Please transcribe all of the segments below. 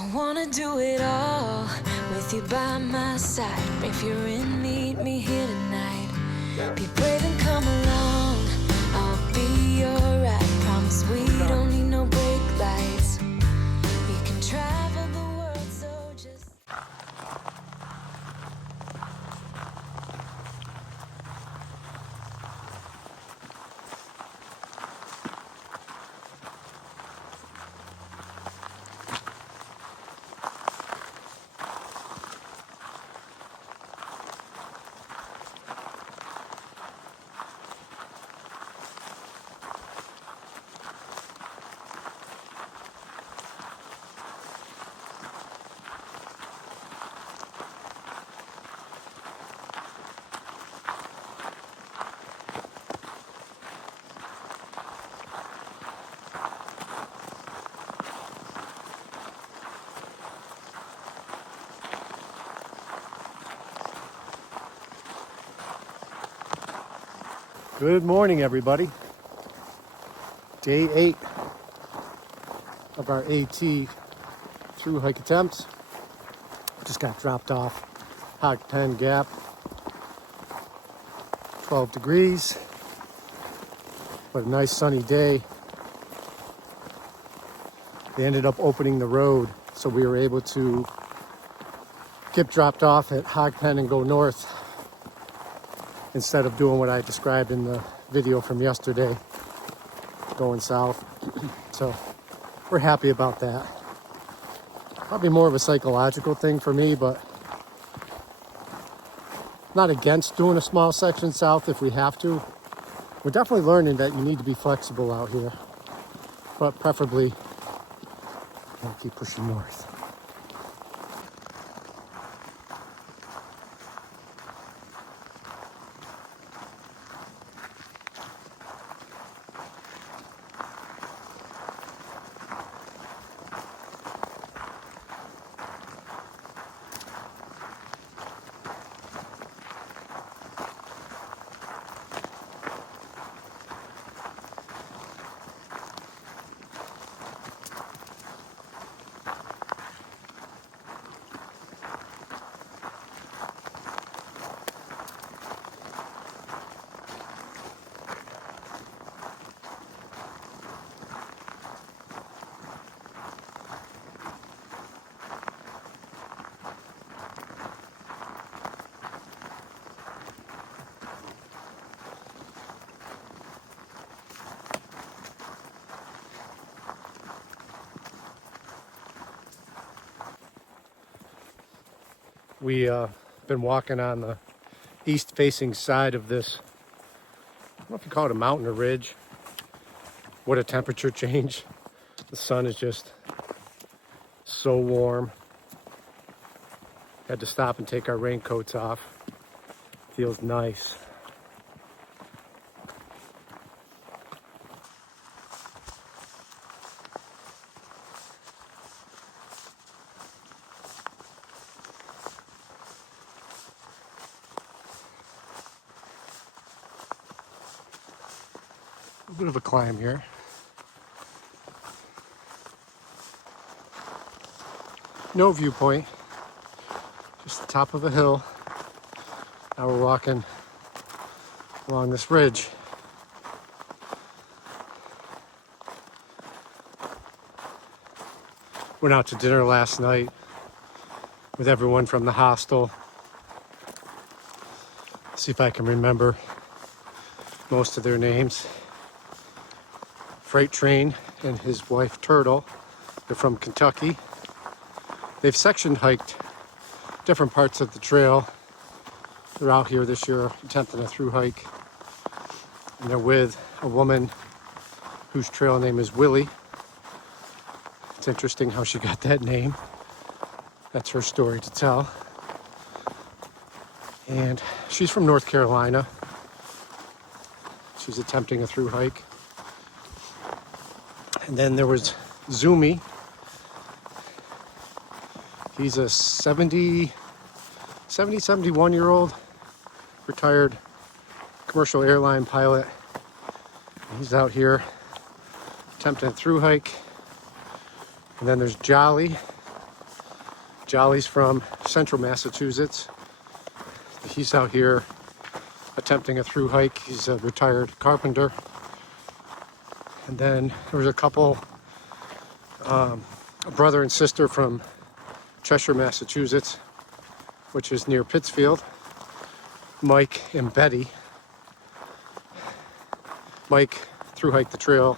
I wanna do it all with you by my side. If you're in, meet me here tonight. Be brave and come along, I'll be your ride. Promise we don't need no brake lights. We can travel the world, so just... Good morning, everybody. Day 8 of our AT through-hike attempts. Just got dropped off Hogpen Gap. 12 degrees. What a nice sunny day. They ended up opening the road, so we were able to get dropped off at Hogpen and go north, instead of doing what I described in the video from yesterday, going south. So we're happy about that. Probably more of a psychological thing for me, but not against doing a small section south if we have to. We're definitely learning that you need to be flexible out here, but preferably keep pushing north. We been walking on the east facing side of this, I don't know if you call it a mountain or ridge. What a temperature change. The sun is just so warm. Had to stop and take our raincoats off. Feels nice. A bit of a climb here. No viewpoint, just the top of a hill. Now we're walking along this ridge. Went out to dinner last night with everyone from the hostel. See if I can remember most of their names. Freight Train and his wife Turtle. They're from Kentucky. They've section hiked different parts of the trail. They're out here this year attempting a through hike. And they're with a woman whose trail name is Willie. It's interesting how she got that name. That's her story to tell. And she's from North Carolina. She's attempting a through hike. And then there was Zumi. He's a 71-year-old retired commercial airline pilot. He's out here attempting a through hike. And then there's Jolly. Jolly's from central Massachusetts. He's out here attempting a through hike. He's a retired carpenter. And then there was a couple, a brother and sister from Cheshire, Massachusetts, which is near Pittsfield. Mike and Betty. Mike through hiked the trail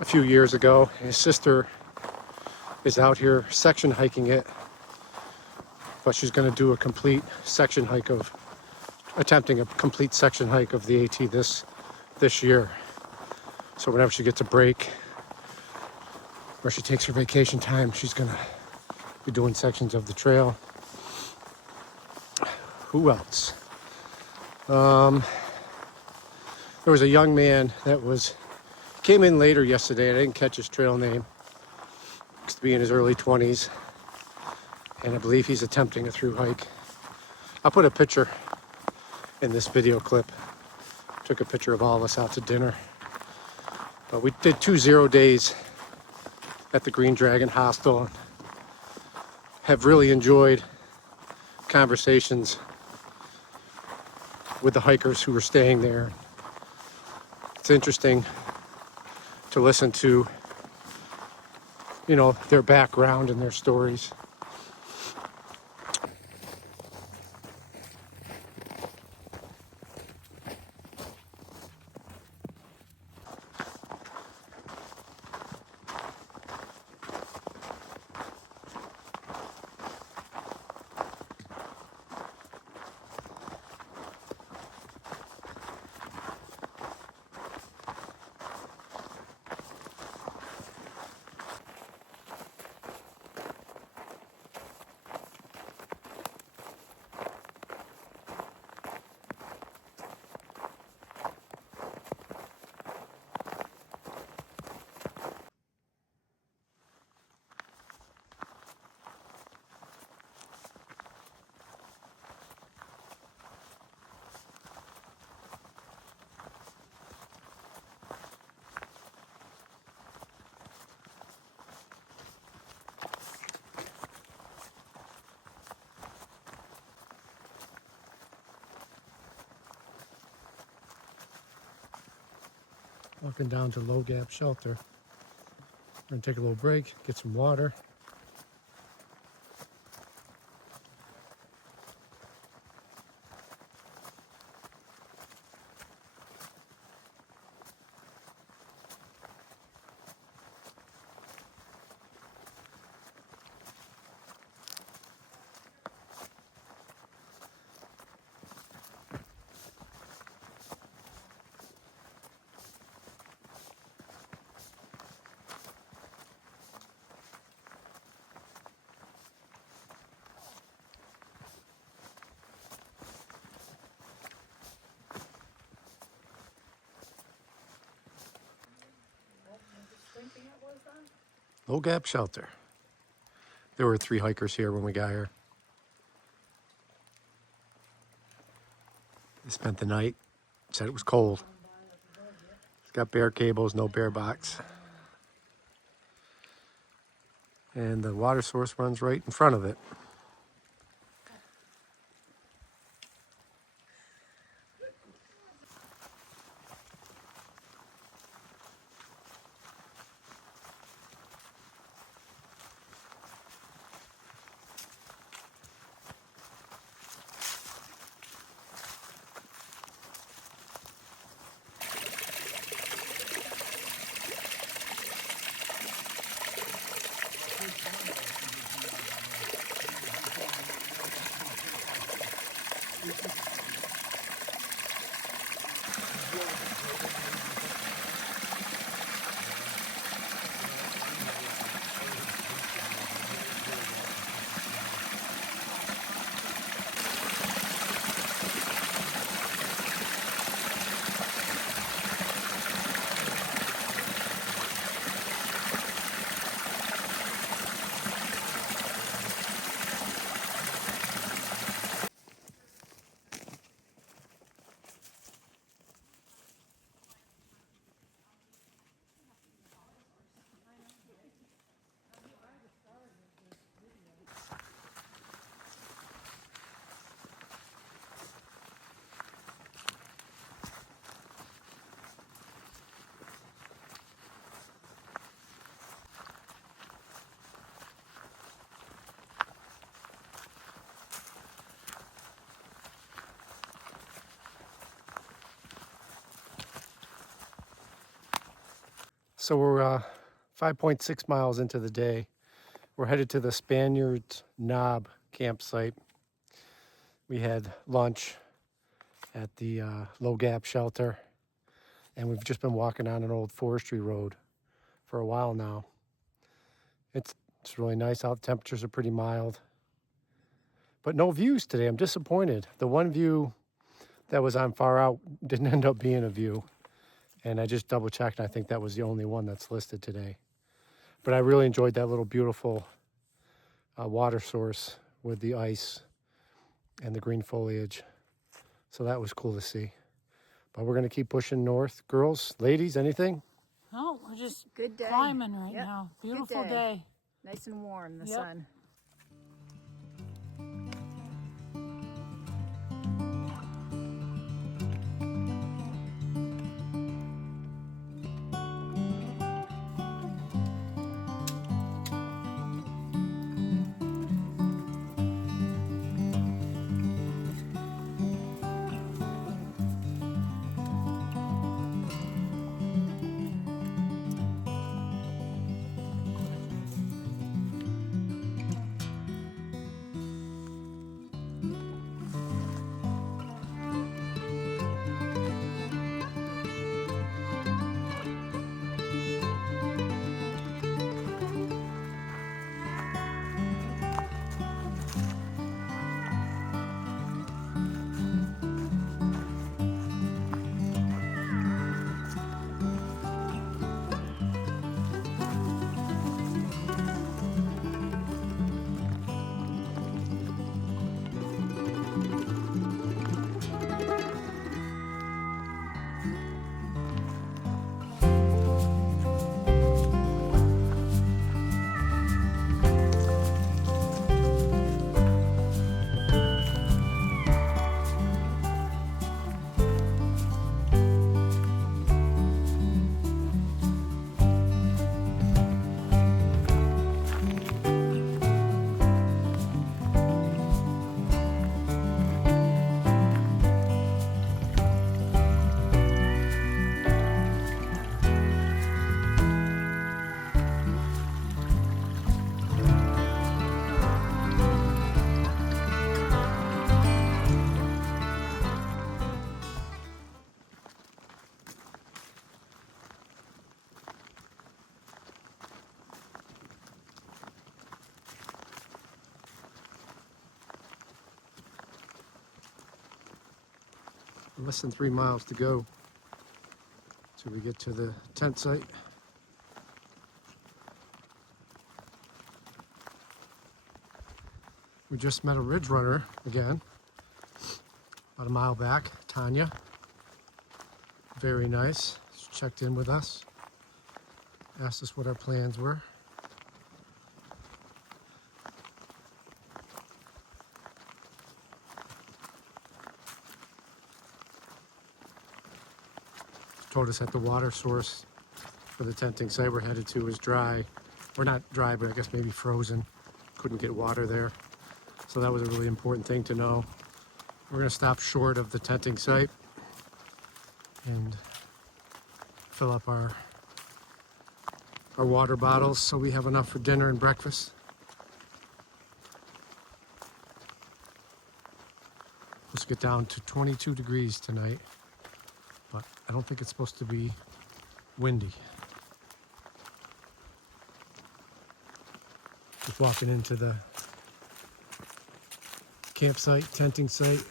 a few years ago. His sister is out here section hiking it, but she's going to do a complete section hike of, attempting a complete section hike of the AT this year. So whenever she gets a break or she takes her vacation time, she's going to be doing sections of the trail. Who else? There was a young man that came in later yesterday. I didn't catch his trail name. Looks to be in his early 20s. And I believe he's attempting a through hike. I'll put a picture in this video clip. Took a picture of all of us out to dinner. But we did 2 0 days at the Green Dragon Hostel. And have really enjoyed conversations with the hikers who were staying there. It's interesting to listen to, you know, their background and their stories. Walking down to Low Gap Shelter. We're gonna take a little break, get some water. Low Gap Shelter. There were 3 hikers here when we got here. They spent the night. Said it was cold. It's got bare cables, no bare box. And the water source runs right in front of it. So we're 5.6 miles into the day. We're headed to the Spaniards Knob campsite. We had lunch at the Low Gap shelter, and we've just been walking on an old forestry road for a while now. It's really nice out. The temperatures are pretty mild, but no views today. I'm disappointed. The one view that was on Far Out didn't end up being a view, and I just double checked, and I think that was the only one that's listed today. But I really enjoyed that little beautiful water source with the ice and the green foliage. So that was cool to see. But we're going to keep pushing north. Girls, ladies, anything? No, we're just Good day. climbing right Yep. now. Good Beautiful day. Nice and warm, the Yep. sun. Less than 3 miles to go till we get to the tent site. We just met a ridge runner again, about a mile back, Tanya. Very nice. She checked in with us, asked us what our plans were. Told us that the water source for the tenting site we're headed to is dry. Or not dry, but I guess maybe frozen. Couldn't get water there. So that was a really important thing to know. We're gonna stop short of the tenting site and fill up our water bottles so we have enough for dinner and breakfast. Let's get down to 22 degrees tonight. But I don't think it's supposed to be windy. Just walking into the campsite, tenting site.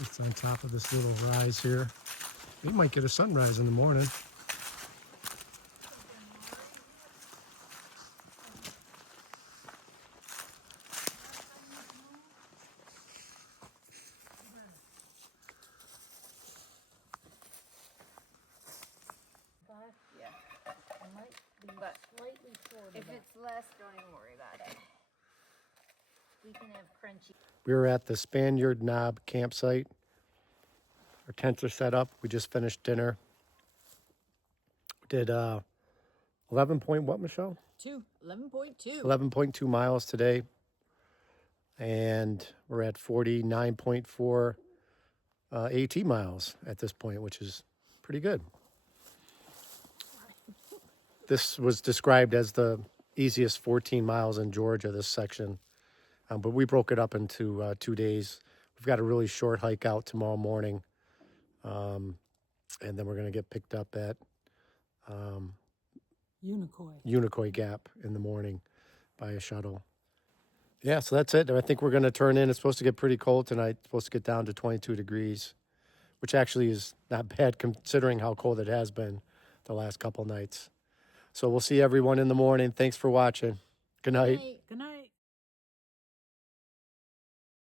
It's on top of this little rise here. We might get a sunrise in the morning. Yeah. But if it's less, don't even worry about it. We can have crunchy. We were at the Spaniard Knob campsite. Our tents are set up. We just finished dinner. We did 11 point what, Michelle? 11.2. 11.2 miles today. And we're at 49.4 AT miles at this point, which is pretty good. This was described as the easiest 14 miles in Georgia, this section. But we broke it up into 2 days. We've got a really short hike out tomorrow morning. And then we're going to get picked up at Unicoi Gap in the morning by a shuttle. Yeah, so that's it. I think we're going to turn in. It's supposed to get pretty cold tonight. It's supposed to get down to 22 degrees, which actually is not bad considering how cold it has been the last couple nights. So we'll see everyone in the morning. Thanks for watching. Good night. Good night.